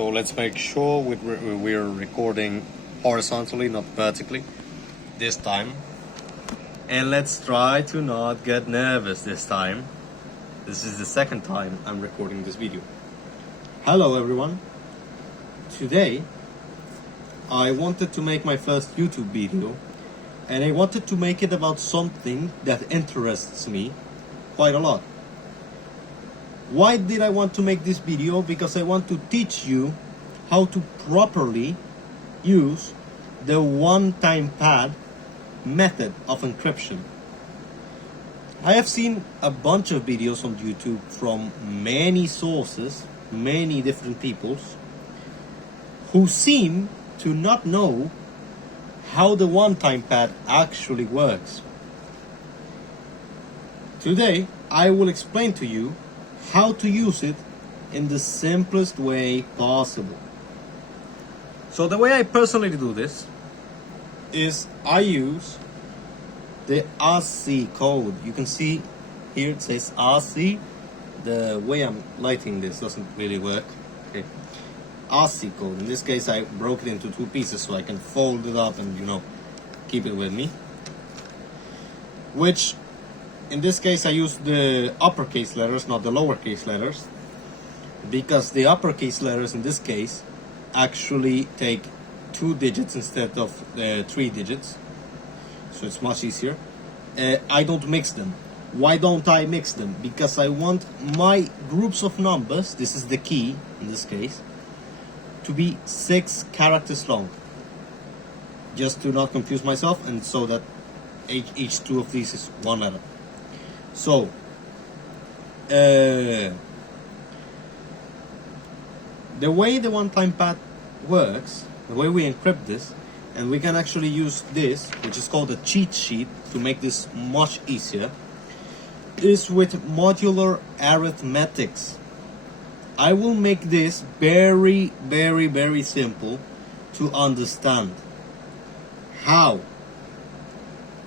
So let's make sure we're recording horizontally, not vertically, this time. And let's try to not get nervous this time. This is the second time I'm recording this video. Hello everyone. Today I wanted to make my first YouTube video, and I wanted to make it about something that interests me quite a lot. Why did I want to make this video? Because I want to teach you how to properly use the one-time pad method of encryption. I have seen a bunch of videos on YouTube from many sources, many different peoples, who seem to not know how the one-time pad actually works. Today, I will explain to you how to use it in the simplest way possible. So the way I personally do this is I use the ASCII code. You can see here it says ASCII. The way I'm lighting this doesn't really work. Okay. ASCII code. In this case I broke it into two pieces so I can fold it up and keep it with me. Which in this case I use the uppercase letters, not the lowercase letters, because the uppercase letters in this case actually take 2 digits instead of 3 digits, so it's much easier. I don't mix them. Why don't I mix them? Because I want my groups of numbers, this is the key in this case, to be 6 characters long, just to not confuse myself, and so that each two of these is one letter. So the way the one-time pad works, the way we encrypt this, and we can actually use this, which is called a cheat sheet, to make this much easier, is with modular arithmetics. I will make this very, very, very simple to understand. How?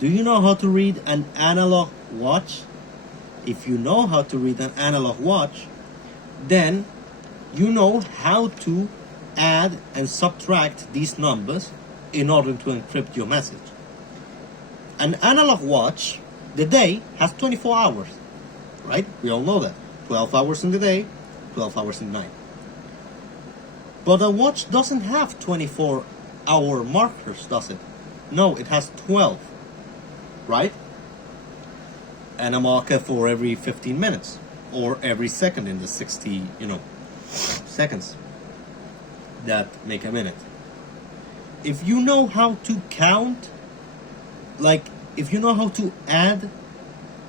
Do you know how to read an analog watch? If you know how to read an analog watch, then you know how to add and subtract these numbers in order to encrypt your message. An analog watch, the day has 24 hours, right? We all know that. 12 hours in the day, 12 hours in the night. But a watch doesn't have 24-hour markers, does it? No, it has 12, right? And a marker for every 15 minutes or every second in the 60, seconds that make a minute. If you know how to count, like if you know how to add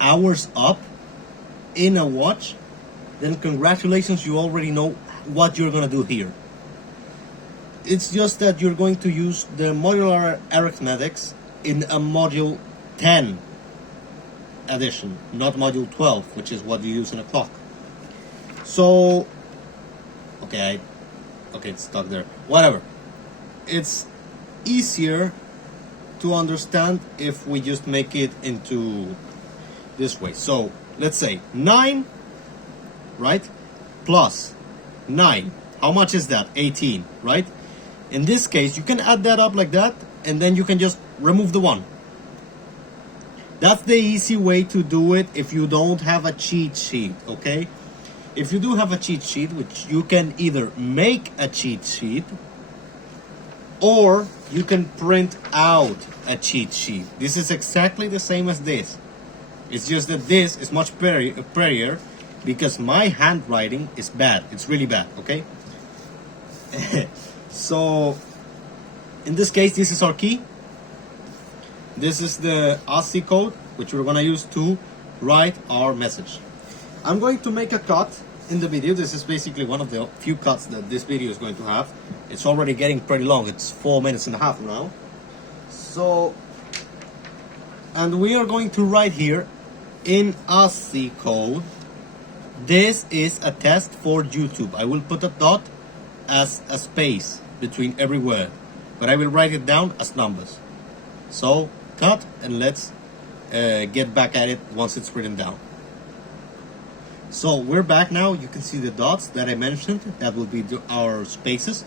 hours up in a watch, then congratulations, you already know what you're gonna do here. It's just that you're going to use the modular arithmetics in a module 10 edition, not module 12, which is what you use in a clock. So okay, it's stuck there. Whatever. It's easier to understand if we just make it into this way. So let's say 9, right, plus 9. How much is that? 18, right? In this case, you can add that up like that, and then you can just remove the 1. That's the easy way to do it if you don't have a cheat sheet, okay? If you do have a cheat sheet, which you can either make a cheat sheet or you can print out a cheat sheet. This is exactly the same as this. It's just that this is much prettier because my handwriting is bad. It's really bad, okay? So in this case, this is our key. This is the ASCII code, which we're gonna use to write our message. I'm going to make a cut in the video. This is basically one of the few cuts that this video is going to have. It's already getting pretty long. It's 4 minutes and a half now. So, and we are going to write here in ASCII code. This is a test for YouTube. I will put a dot as a space between every word, but I will write it down as numbers. So, cut, and let's get back at it once it's written down. So we're back now. You can see the dots that I mentioned. That will be our spaces,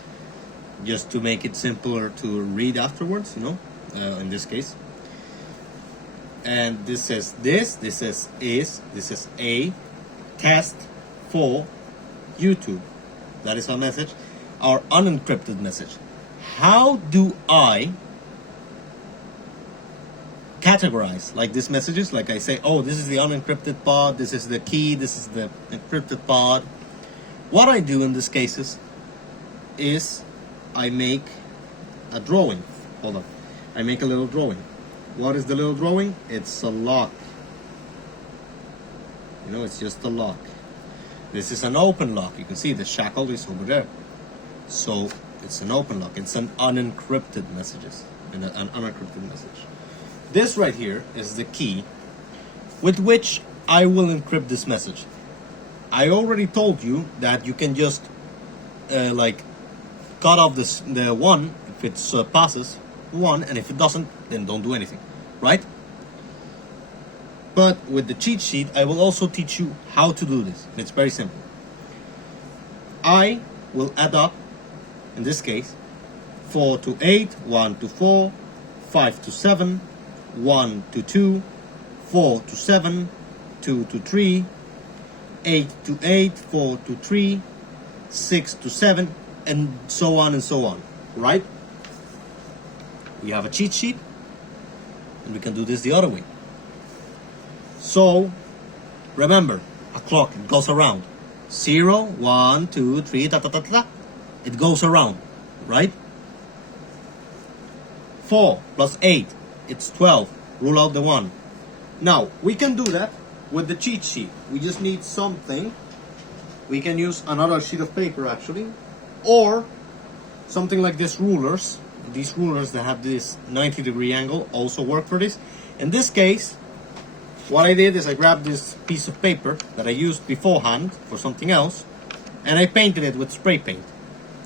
just to make it simpler to read afterwards, you know, in this case. And this says this says is, this says a test for YouTube. That is our message, our unencrypted message. How do I categorize like these messages? Like I say, oh, this is the unencrypted pod, this is the key, this is the encrypted pod. What I do in these cases is I make a drawing. Hold on. I make a little drawing. What is the little drawing? It's a lock. You know, it's just a lock. This is an open lock. You can see the shackle is over there. So it's an open lock. It's an unencrypted messages. An unencrypted message. This right here is the key with which I will encrypt this message. I already told you that you can just like cut off the one if it passes one, and if it doesn't, then don't do anything, right? But with the cheat sheet, I will also teach you how to do this. It's very simple. I will add up, in this case, 4 to 8, 1 to 4, 5 to 7, 1 to 2, 4 to 7, 2 to 3, 8 to 8, 4 to 3, 6 to 7, and so on, right? We have a cheat sheet, and we can do this the other way. So, remember, a clock, it goes around. 0, 1, 2, 3, ta ta ta ta. It goes around, right? 4 plus 8, it's 12. Rule out the 1. Now, we can do that with the cheat sheet. We just need something. We can use another sheet of paper, actually, or something like these rulers. These rulers that have this 90-degree angle also work for this. In this case, what I did is I grabbed this piece of paper that I used beforehand for something else, and I painted it with spray paint,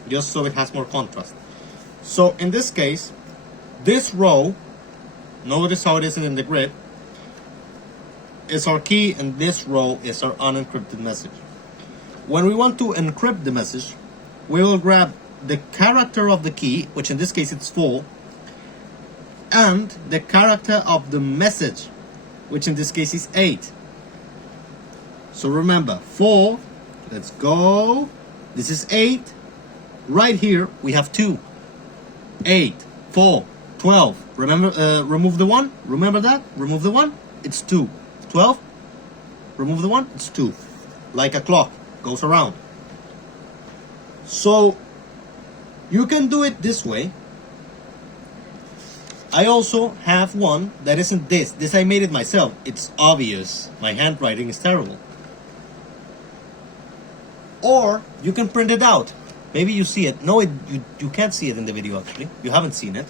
just so it has more contrast. So in this case, this row, notice how it is in the grid, is our key, and this row is our unencrypted message. When we want to encrypt the message, we will grab the character of the key, which in this case it's 4, and the character of the message, which in this case is 8. So remember, 4, let's go, this is 8, right here we have 2, 8, 4, 12, remember, remove the 1, remember that, remove the 1, it's 2, 12, remove the 1, it's 2, like a clock, goes around. So you can do it this way. I also have one that isn't this. This I made it myself. It's obvious. My handwriting is terrible. Or you can print it out. Maybe you see it. No, you can't see it in the video actually. You haven't seen it.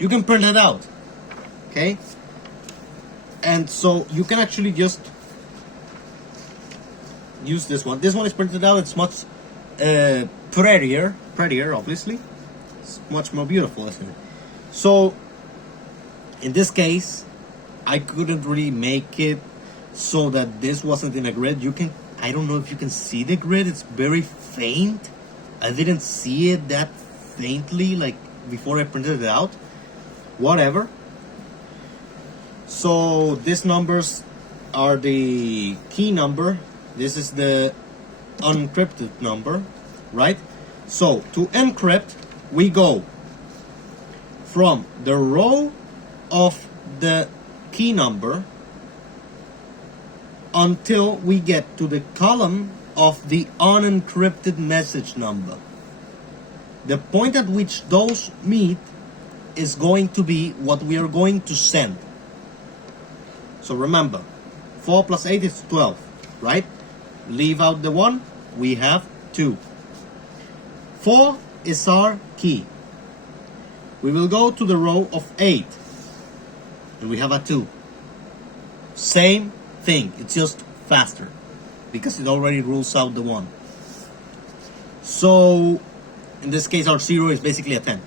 You can print it out. Okay? And so you can actually just use this one. This one is printed out. It's much prettier, obviously. It's much more beautiful, isn't it? So, in this case, I couldn't really make it so that this wasn't in a grid. You can, I don't know if you can see the grid. It's very faint. I didn't see it that faintly, like before I printed it out. Whatever. So, these numbers are the key number. This is the unencrypted number, right? So to encrypt, we go from the row of the key number until we get to the column of the unencrypted message number. The point at which those meet is going to be what we are going to send. So remember, 4 plus 8 is 12, right? Leave out the 1, we have 2. 4 is our key. We will go to the row of 8, and we have a 2. Same thing, it's just faster, because it already rules out the 1. So, in this case, our 0 is basically a 10.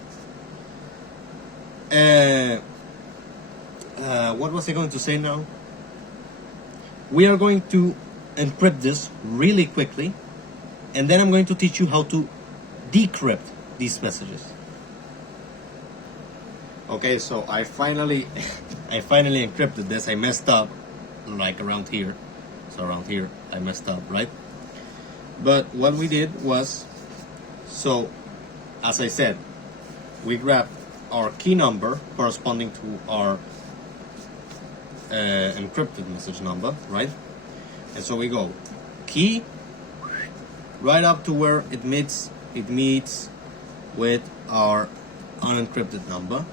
What was I going to say now? We are going to encrypt this really quickly, and then I'm going to teach you how to decrypt these messages. Okay, so I finally encrypted this. I messed up like around here. So around here I messed up, right? But what we did was, so as I said, we grabbed our key number corresponding to our encrypted message number, right? And so we go key right up to where it meets with our unencrypted number.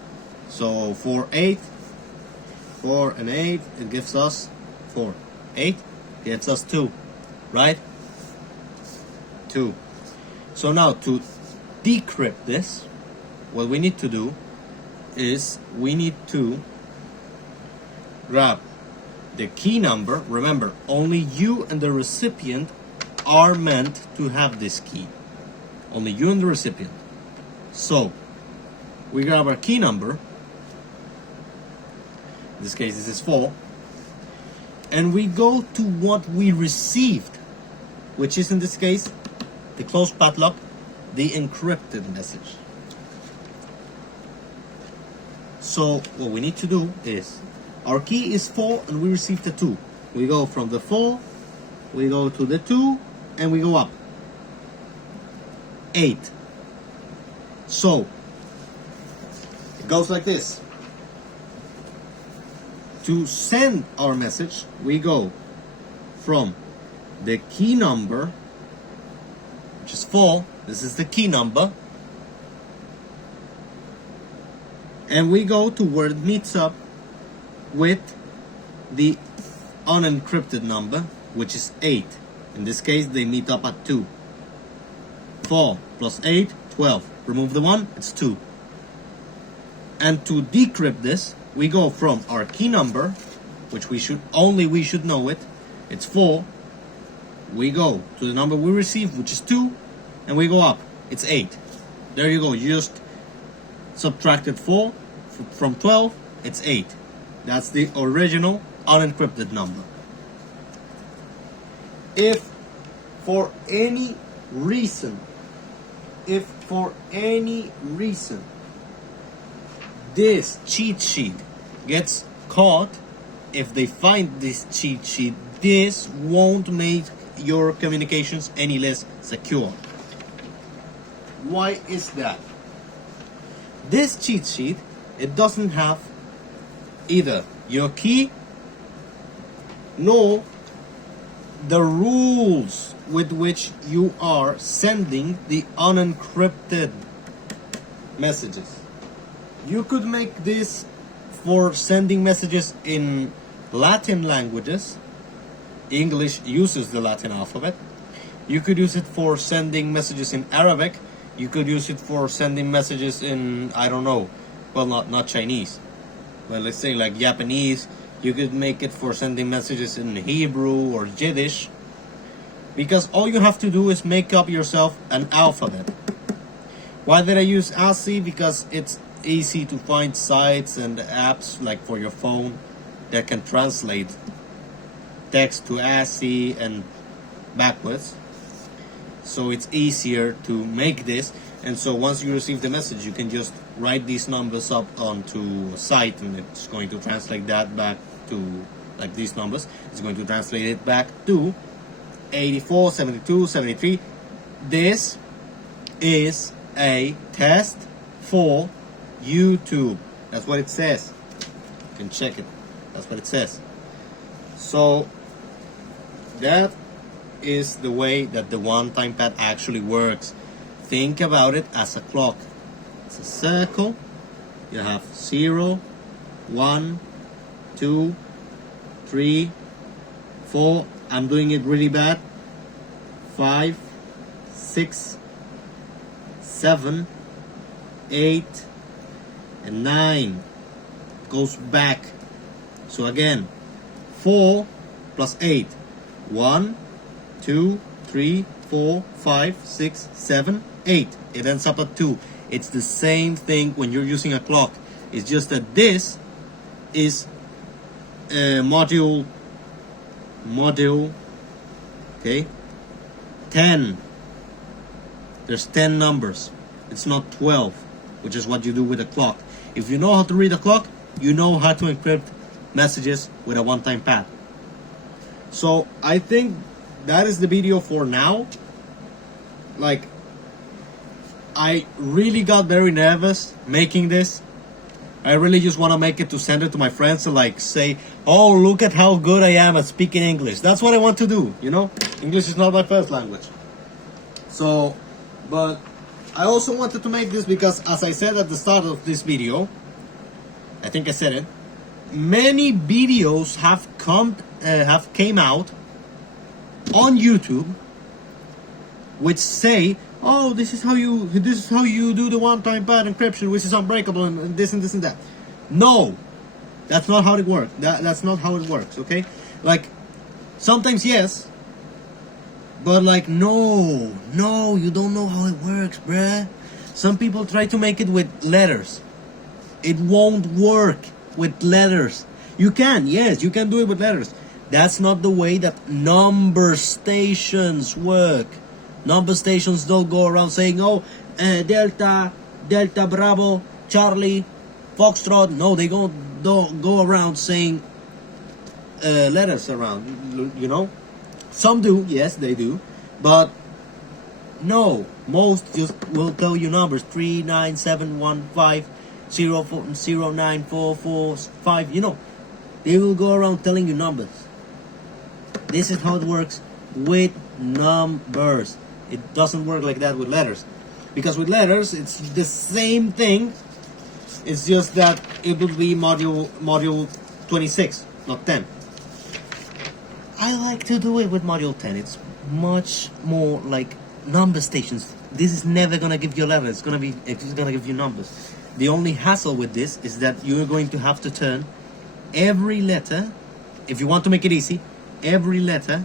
So 4 and 8, it gives us 4. 8 gives us 2, right? 2. So now to decrypt this, what we need to do is we need to grab the key number. Remember, only you and the recipient are meant to have this key. Only you and the recipient. So we grab our key number. In this case, this is 4. And we go to what we received, which is in this case the closed padlock, the encrypted message. So what we need to do is, our key is 4 and we received a 2. We go from the 4, we go to the 2, and we go up. 8. So it goes like this. To send our message, we go from the key number, which is 4. This is the key number. And we go to where it meets up with the unencrypted number, which is 8. In this case, they meet up at 2. 4 plus 8, 12. Remove the 1, it's 2. And to decrypt this, we go from our key number, which we should know it. It's 4. We go to the number we received, which is 2, and we go up. It's 8. There you go. You just subtracted 4 from 12. It's 8. That's the original unencrypted number. If for any reason this cheat sheet gets caught, if they find this cheat sheet, this won't make your communications any less secure. Why is that? This cheat sheet, it doesn't have either your key nor the rules with which you are sending the unencrypted messages. You could make this for sending messages in Latin languages. English uses the Latin alphabet. You could use it for sending messages in Arabic. You could use it for sending messages in, I don't know, well, not Chinese. Well, let's say like Japanese. You could make it for sending messages in Hebrew or Yiddish. Because all you have to do is make up yourself an alphabet. Why did I use ASCII? Because it's easy to find sites and apps like for your phone that can translate text to ASCII and backwards. So it's easier to make this. And so once you receive the message, you can just write these numbers up onto a site, and it's going to translate that back to, like these numbers, it's going to translate it back to 84, 72, 73. This is a test for YouTube. That's what it says. You can check it. That's what it says. So that is the way that the one-time pad actually works. Think about it as a clock. It's a circle. You have 0, 1, 2, 3, 4. I'm doing it really bad. 5, 6, 7, 8, and 9. Goes back. So again, 4 plus 8. 1, 2, 3, 4, 5, 6, 7, 8. It ends up at 2. It's the same thing when you're using a clock. It's just that this is a module Okay, 10. There's 10 numbers. It's not 12, which is what you do with a clock. If you know how to read a clock, you know how to encrypt messages with a one-time pad. So I think that is the video for now. Like, I really got very nervous making this. I really just want to make it to send it to my friends and like say, oh, look at how good I am at speaking English. That's what I want to do, you know? English is not my first language. So, but I also wanted to make this because, as I said at the start of this video, I think I said it, many videos have came out on YouTube which say, oh, this is how you do the one-time pad encryption, which is unbreakable, and this and this and that. No, that's not how it works. That's not how it works. Okay, like sometimes yes, but like no, you don't know how it works, bruh. Some people try to make it with letters. It won't work with letters. You can, yes, you can do it with letters. That's not the way that number stations work. Number stations don't go around saying, oh, Delta, Bravo, Charlie, Foxtrot. No, they don't go around saying letters around, you know. Some do, yes, they do. But no, most just will tell you numbers, 3971504094445. You know, they will go around telling you numbers. This is how it works with numbers. It doesn't work like that with letters, because with letters it's the same thing. It's just that it would be module 26, not 10. I like to do it with module 10. It's much more like number stations. This is never gonna give you a letter. It's gonna give you numbers. The only hassle with this is that you're going to have to turn every letter, if you want to make it easy, every letter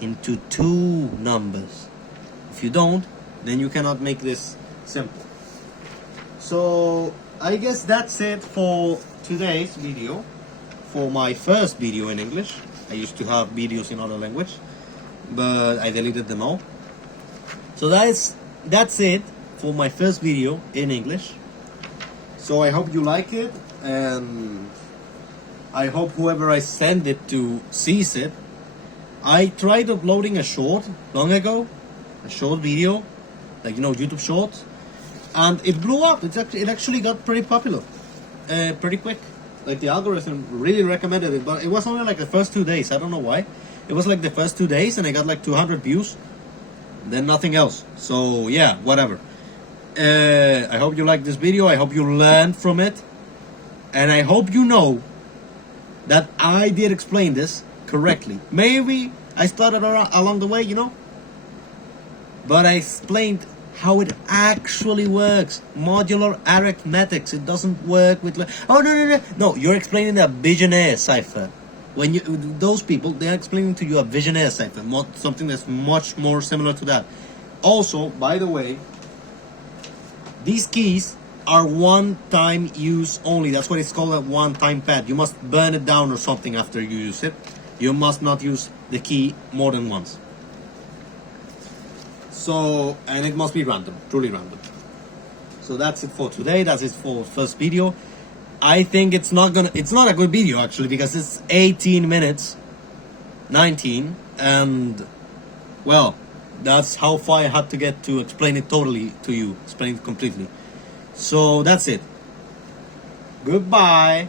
into 2 numbers. If you don't, then you cannot make this simple. So I guess that's it for today's video, for my first video in English. I used to have videos in other language, but I deleted them all. So that's it for my first video in English. So I hope you like it, and I hope whoever I send it to sees it. I tried uploading a short long ago, a short video, like, you know, YouTube Shorts, and it blew up. It actually got pretty popular, pretty quick. Like, the algorithm really recommended it, but it was only like the first 2 days. I don't know why. It was like the first 2 days, and I got like 200 views, then nothing else. So yeah, whatever. I hope you like this video. I hope you learned from it, and I hope you know that I did explain this correctly. Maybe I started along the way, you know, but I explained how it actually works. Modular arithmetics. It doesn't work with no, you're explaining a Vigenère cipher. When those people, they're explaining to you a Vigenère cipher, something that's much more similar to that. Also, by the way, these keys are one-time use only. That's what it's called, a one-time pad. You must burn it down or something after you use it. You must not use the key more than once. So, and it must be random, truly random. So that's it for today. That's it for first video. I think it's not a good video actually, because it's 18 minutes, 19, and well, that's how far I had to get to explain it totally to you, explain it completely. So that's it. Goodbye.